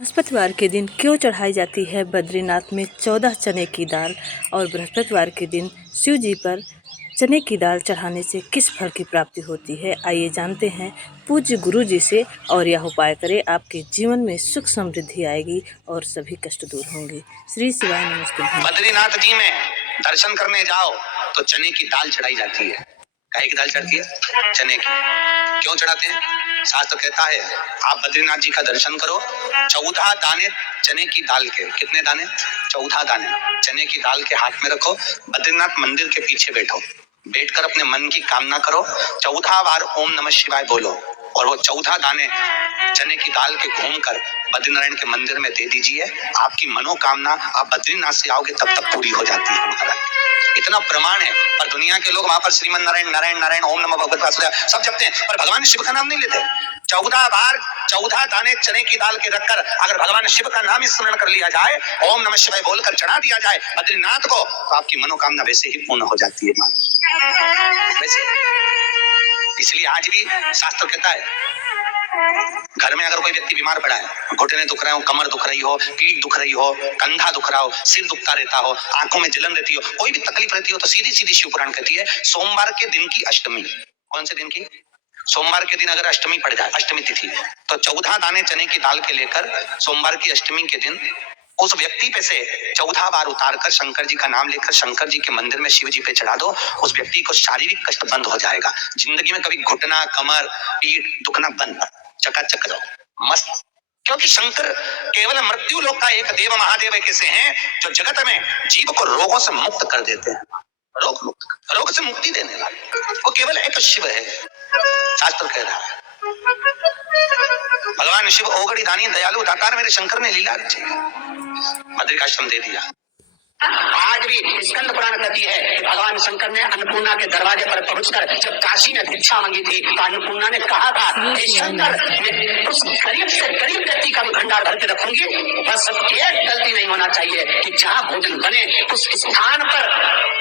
बृहस्पतिवार के दिन क्यों चढ़ाई जाती है बद्रीनाथ में 14 चने की दाल और बृहस्पतिवार के दिन शिव जी पर चने की दाल चढ़ाने से किस फल की प्राप्ति होती है। आइए जानते हैं पूज्य गुरु जी से और यह उपाय करें, आपके जीवन में सुख समृद्धि आएगी और सभी कष्ट दूर होंगे। श्री शिवाय नमस्ते। बद्रीनाथ जी में दर्शन करने जाओ तो चने की दाल चढ़ाई जाती है। काहे की दाल चढ़ती है? चने की। क्यों चढ़ाते हैं? शास्त्र कहता है आप बद्रीनाथ जी का दर्शन करो, 14 दाने चने की दाल के। कितने दाने? 14 दाने चने की दाल के हाथ में रखो, बद्रीनाथ मंदिर के पीछे बैठो, बैठकर अपने मन की कामना करो, 14 बार ओम नमः शिवाय बोलो और वो 14 दाने चने की दाल के घूमकर बद्रीनारायण के मंदिर में दे दीजिए। आपकी मनोकामना आप बद्रीनाथ से आओगे तब तक पूरी हो जाती है। महाराज इतना प्रमाण है, पर दुनिया के लोग वहां पर श्रीमन नारायण नारायण नारायण ओम नमः भगवते वासुदेवाय सब जपते हैं, पर भगवान शिव का नाम नहीं लेते। 14 बार 14 दाने चने की दाल के रखकर अगर भगवान शिव का नाम स्मरण कर लिया जाए, ओम नमः शिवाय बोलकर चढ़ा दिया जाए बद्रीनाथ को, तो आपकी मनोकामना वैसे ही पूर्ण हो जाती है। वैसे इसलिए आज भी शास्त्र कहता है घर में अगर कोई व्यक्ति बीमार पड़ा है, घुटने दुख रहे हो, कमर दुख रही हो, पीठ दुख रही हो, कंधा दुख रहा हो, सिर दुखता रहता हो, आंखों में जलन रहती हो, कोई भी तकलीफ रहती हो, तो सीधी सीधी शिव पुराण कहती है सोमवार के दिन की अष्टमी। कौन से दिन की? सोमवार के दिन अगर अष्टमी पड़ जाए, अष्टमी तिथि, तो 14 दाने चने की दाल के लेकर सोमवार की अष्टमी के दिन उस व्यक्ति पे से 14 बार उतारकर शंकर जी का नाम लेकर शंकर जी के मंदिर में शिव जी पे चढ़ा दो। उस व्यक्ति को शारीरिक कष्ट बंद हो जाएगा। जिंदगी में कभी घुटना, कमर, पीठ दुखना बंद, चकाचक रहो, मस्त। क्योंकि शंकर केवल मृत्यु लोक का एक देव महादेव कैसे हैं जो जगत में जीव को रोगों से मुक्त कर देते हैं। रोग से मुक्ति देने वाले वो केवल एक शिव है। शास्त्र कह रहा है भगवान शिव ओगड़ी दानी दयालु दातार मेरे शंकर ने लीला रची, बद्रिकाश्रम दे दिया। आज भी स्कंद पुराण कहती है कि भगवान शंकर ने अन्नपूर्णा के दरवाजे पर पहुंचकर जब काशी में भिक्षा मांगी थी तो अन्नपूर्णा ने कहा था कि शंकर मैं उस गरीब से गरीब व्यक्ति का भी भंडार भर के रखूंगी, बस एक गलती नहीं होना चाहिए कि जहाँ भोजन बने उस स्थान पर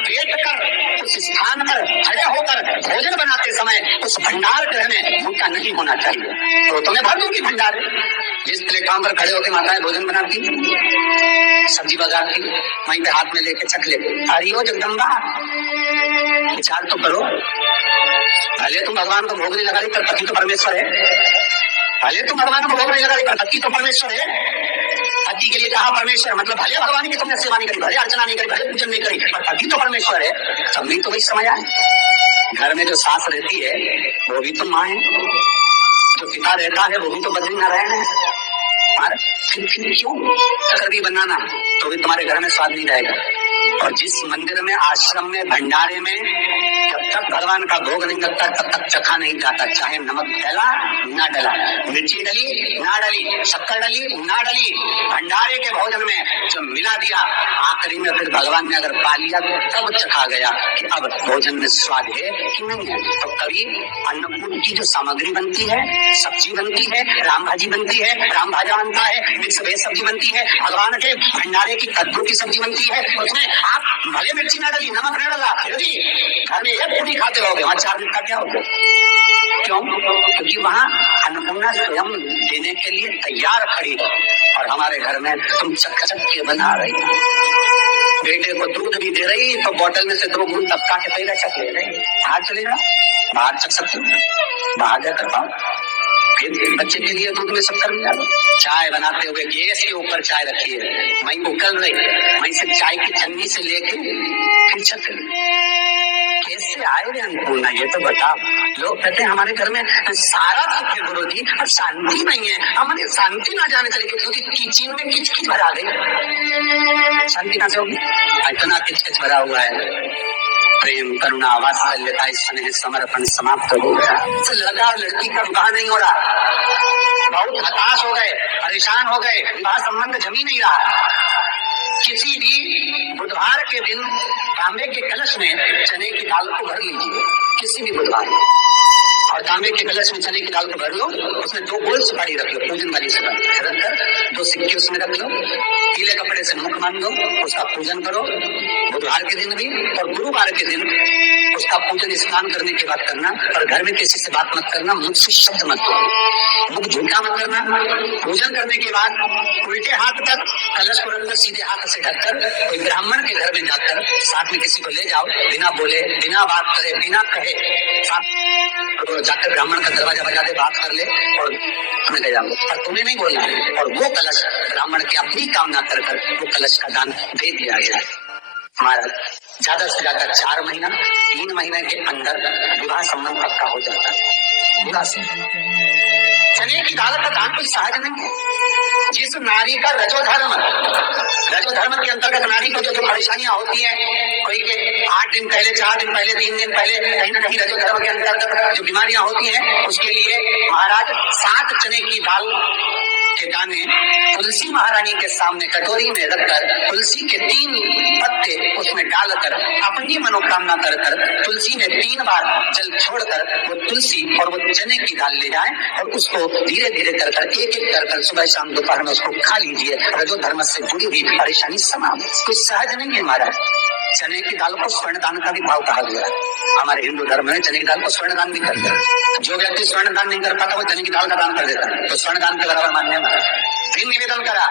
बैठकर, उस स्थान पर खड़े होकर भोजन बनाते समय उस भंडार गृह में भूखा नहीं होना चाहिए। तो तुम्हें भर दूंगी भंडार। जिस प्लेटफॉर्म पर खड़े होकर माताएं भोजन बनाती, सब्जी बगाती, वहीं पे हाथ में लेके चख लेते। हरिओ जगदम्बा, विचार तो करो। भले तुम भगवान को भोग नहीं लगा रही, पर पति तो परमेश्वर है। भले तुम भगवान को भोग नहीं लगा रही, पर पति तो परमेश्वर है। पति के लिए कहा परमेश्वर, मतलब भले भगवान की तुमने सेवा नहीं करी, भले अर्चना नहीं करी, भले पूजन नहीं करी, पर पति तो परमेश्वर है। तब भी तो वही समझ आए। घर में जो सास रहती है वो भी तो माँ है, जो पिता रहता है वो भी तो बद्रीनारायण है। फिर क्यों अगर भी बनाना तो भी तुम्हारे घर में स्वाद नहीं रहेगा। और जिस मंदिर में, आश्रम में, भंडारे में जब तक भगवान का भोग नहीं लगता तब तक चखा नहीं जाता, चाहे नमक डला ना डला, मिर्ची डली ना डली, शक्कर डली ना डली, भंडारे के भोजन में जब मिला दिया आखिरी में फिर भगवान ने अगर पा लिया तब चखा गया कि अब भोजन में स्वाद है कि नहीं है। तो कभी अन्नकूट की जो सामग्री बनती है, सब्जी बनती है, राम भाजी बनती है, राम भाजा बनता है, मिक्स वेज सब्जी बनती है, भगवान के भंडारे की कद्दू की सब्जी बनती है, उसमें आप भले मिर्ची ना डली, नमक ना डला, फिर भी घर में एक पूरी खाते रहोगे, वहां 4 दिन का क्या होगा? क्यों? क्योंकि वहां अन्नपूर्णा स्वयं देने के लिए तैयार खड़ी है। और हमारे घर में तुम चक के बना रही, बेटे को दूध भी दे रही तो बोतल में से 2 बूंद टपका के पहले चख ले रही। बाहर चले जाओ, बाहर चख सकते हो, बाहर जाकर पाओ। फिर बच्चे के लिए दूध में शक्कर मिला दो। चाय बनाते हुए गैस के ऊपर चाय रखी है, वहीं उकल रही, वहीं से चाय की छन्नी से लेके फिर चख कैसे आए रे अन्नपूर्णा, ये तो बताओ। लोग कहते हैं हमारे घर में सारा सुख है गुरु जी, और शांति नहीं है। हमारी शांति ना जाने चलेगी क्योंकि किचन में किचकिच भरा गई। शांति ना से होगी, इतना किचकिच भरा हुआ है। प्रेम, करुणा, वात्सल्यता, स्नेह, समर्पण समाप्त हो गया। तो लड़का और लड़की का विवाह नहीं हो रहा, बहुत हताश हो गए, परेशान हो गए, विवाह संबंध जमी नहीं रहा। किसी भी बुधवार के दिन तांबे के कलश में चने की दाल को भर लीजिए, किसी भी बुधवार, और तांबे के कलश में चने की दाल को भर लो, उसमें 2 गोल सुपारी रख लो, पूजन वाली सुपारी रखकर दो सिक्के उसमें रख लो, पीले कपड़े से मुख बांध दो, उसका पूजन करो बुधवार के दिन भी, और गुरुवार के दिन उसका पूजन स्नान करने के बाद करना। और घर में किसी से बात मत करना, मुख से शब्द मत करो, मुख झूठा मत करना। पूजन करने के बाद उल्टे हाथ तक कलश को रखकर सीधे हाथ से ढककर कोई ब्राह्मण के घर में जाकर साथ में किसी को ले जाओ, बिना बोले, बिना बात करे, बिना कहे, साथ जाकर ब्राह्मण का दरवाजा बजा दे, बात कर ले और तुम्हें ले जाओ, और तुम्हें नहीं बोलना है। और वो कलश ब्राह्मण की अपनी कामना कर वो कलश का दान दे दिया जाए। हमारा ज्यादा से ज्यादा 4 महीना 3 महीने के अंदर विवाह संबंध पक्का हो जाता है। चने की दाल का दान कोई सहज नहीं है। जिस नारी का रजोधर्म के अंतर्गत नारी को जो जो परेशानियां होती हैं, कोई के 8 दिन पहले, 4 दिन पहले, 3 दिन पहले, कहीं ना कहीं रजोधर्म के अंतर्गत जो बीमारियां होती हैं, उसके लिए महाराज 7 चने की दाल के दाने तुलसी महारानी के सामने कटोरी में रखकर तुलसी के 3 पत्ते उसमें डालकर अपनी मनोकामना कर तुलसी में 3 बार जल छोड़कर वो तुलसी और वो चने की दाल ले जाएं और उसको धीरे धीरे कर एक एक कर सुबह शाम दोपहर में उसको खा लीजिए। रजो धर्म से जुड़ी हुई परेशानी समाप्त। कुछ सहज नहीं है महाराज। चने की दाल को स्वर्ण दान का भी भाव कहा गया है। हमारे हिंदू धर्म में चने की दाल को स्वर्ण दान भी करते हैं। जो व्यक्ति स्वर्ण दान नहीं कर पाता वो चने की दाल का दान कर देता है, तो स्वर्ण दान के बराबर मान्य है। फिर निवेदन करा,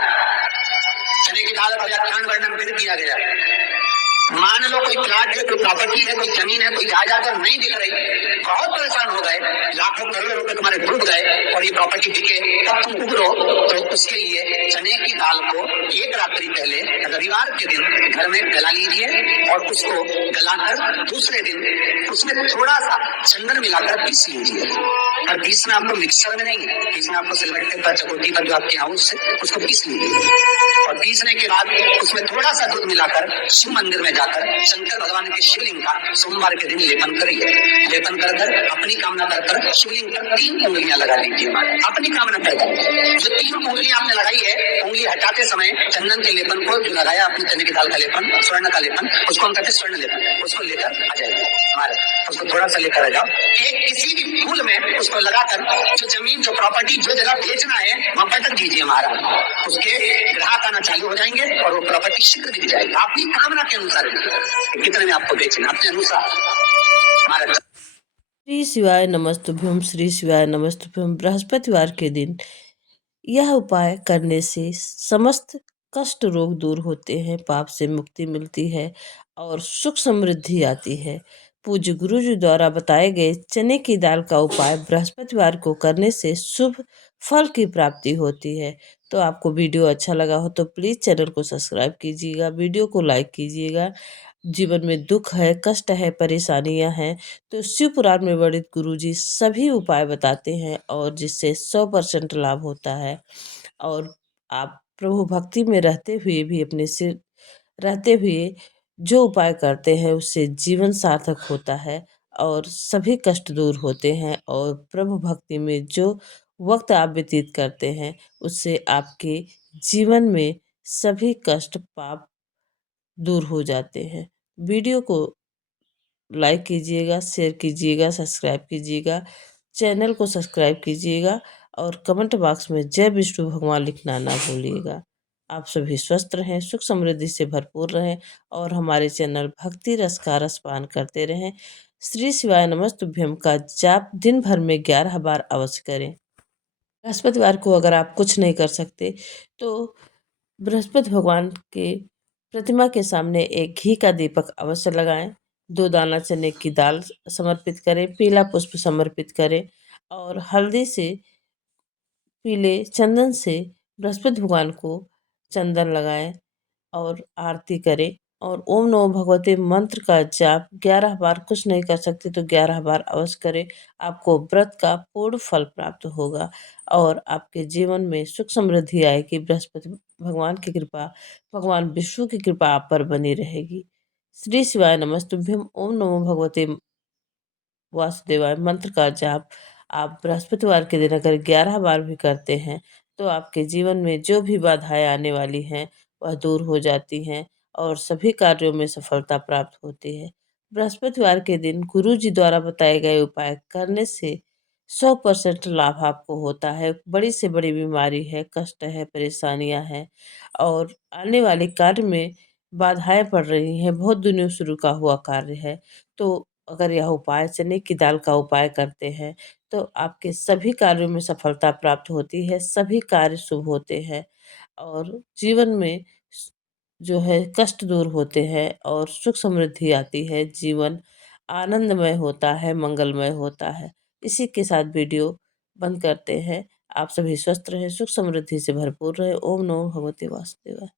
चने की दाल का व्याख्यान वर्णन फिर किया गया। मान लो कोई प्लाट है, कोई प्रॉपर्टी है, कोई जमीन है, कोई जायदाद नहीं दिख रही, बहुत परेशान हो गए, लाखों करोड़ों रुपए तुम्हारे डूब गए और ये प्रॉपर्टी बिके, तब तुम उगरो, तो उसके लिए चने की दाल को एक रात्रि पहले रविवार के दिन घर में गला लीजिए और उसको गलाकर दूसरे दिन उसमें थोड़ा सा चंदन मिलाकर पीस लीजिए। और पीसना आपको मिक्सर में नहीं है, पीसना आपको सिलबट्टे पर, चकोटी पर जो आपके यहाँ उससे उसको पीस लीजिए। और पीसने के बाद उसमें थोड़ा सा दूध मिलाकर शिव मंदिर में जाकर शंकर भगवान के शिवलिंग का सोमवार के दिन लेपन करिए। लेपन कर अपनी कामना कर शिवलिंग पर 3 उंगलियां लगा लीजिए। अपनी कामना कर जो 3 उंगलियां आपने लगाई है, उंगली हटाते समय चंदन के लेपन को जो लगाया अपनी चने की दाल का लेपन, स्वर्ण का लेपन, उसको हम कहते हैं स्वर्ण लेपन, उसको लेकर आ जाइए हमारे, उसको थोड़ा सा लेकर आ जाओ। एक किसी भी फूल में उसको लगाकर जो जमीन, जो प्रॉपर्टी, जो जगह बेचना है वहां पटक दीजिए महाराज। उसके ग्राहक आना चालू हो जाएंगे और वो प्रॉपर्टी शीघ्र बिक जाएगी अपनी कामना के अनुसार। कितने में आपको बेचना अपने अनुसार महाराज। श्री शिवाय नमस्तुभ्यम, श्री शिवाय नमस्तुभ्यम। बृहस्पतिवार के दिन यह उपाय करने से समस्त कष्ट रोग दूर होते हैं, पाप से मुक्ति मिलती है और सुख समृद्धि आती है। पूज्य गुरु जी द्वारा बताए गए चने की दाल का उपाय बृहस्पतिवार को करने से शुभ फल की प्राप्ति होती है। तो आपको वीडियो अच्छा लगा हो तो प्लीज़ चैनल को सब्सक्राइब कीजिएगा, वीडियो को लाइक कीजिएगा। जीवन में दुख है, कष्ट है, परेशानियां हैं, तो शिव पुराण में वर्णित गुरुजी सभी उपाय बताते हैं और जिससे 100% लाभ होता है। और आप प्रभु भक्ति में रहते हुए भी अपने सिर रहते हुए जो उपाय करते हैं उससे जीवन सार्थक होता है और सभी कष्ट दूर होते हैं। और प्रभु भक्ति में जो वक्त आप व्यतीत करते हैं उससे आपके जीवन में सभी कष्ट पाप दूर हो जाते हैं। वीडियो को लाइक कीजिएगा, शेयर कीजिएगा, सब्सक्राइब कीजिएगा, चैनल को सब्सक्राइब कीजिएगा और कमेंट बॉक्स में जय विष्णु भगवान लिखना ना भूलिएगा। आप सभी स्वस्थ रहें, सुख समृद्धि से भरपूर रहें और हमारे चैनल भक्ति रस का रसपान करते रहें। श्री शिवाय नमस्तुभ्यम का जाप दिन भर में 11 बार अवश्य करें। बृहस्पतिवार को अगर आप कुछ नहीं कर सकते तो बृहस्पति भगवान के प्रतिमा के सामने एक घी का दीपक अवश्य लगाएं, 2 दाना चने की दाल समर्पित करें, पीला पुष्प समर्पित करें और हल्दी से, पीले चंदन से बृहस्पति भगवान को चंदन लगाएं और आरती करें और ओम नमो भगवते मंत्र का जाप 11 बार, कुछ नहीं कर सकते तो 11 बार अवश्य करें। आपको व्रत का पूर्ण फल प्राप्त होगा और आपके जीवन में सुख समृद्धि आएगी। बृहस्पति भगवान की कृपा, भगवान विष्णु की कृपा आप पर बनी रहेगी। श्री शिवाय नमस्तुभ्यम। ओम नमो भगवते वासुदेवाय मंत्र का जाप आप बृहस्पतिवार के दिन अगर 11 बार भी करते हैं तो आपके जीवन में जो भी बाधाएं आने वाली हैं वह दूर हो जाती हैं और सभी कार्यों में सफलता प्राप्त होती है। बृहस्पतिवार के दिन गुरु जी द्वारा बताए गए उपाय करने से 100% लाभ आपको होता है। बड़ी से बड़ी बीमारी है, कष्ट है, परेशानियाँ हैं और आने वाले कार्य में बाधाएँ पड़ रही हैं, बहुत दिनों से रुका हुआ कार्य है। तो अगर यह उपाय चने की दाल का उपाय करते हैं, तो आपके सभी कार्यों में सफलता प्राप्त होती है, सभी कार्य शुभ होते हैं और जीवन में स जो है कष्ट दूर होते हैं और सुख समृद्धि आती है, जीवन आनंदमय होता है, मंगलमय होता है। इसी के साथ वीडियो बंद करते हैं। आप सभी स्वस्थ रहें, सुख समृद्धि से भरपूर रहें। ओम नमो भगवते वासुदेवाय।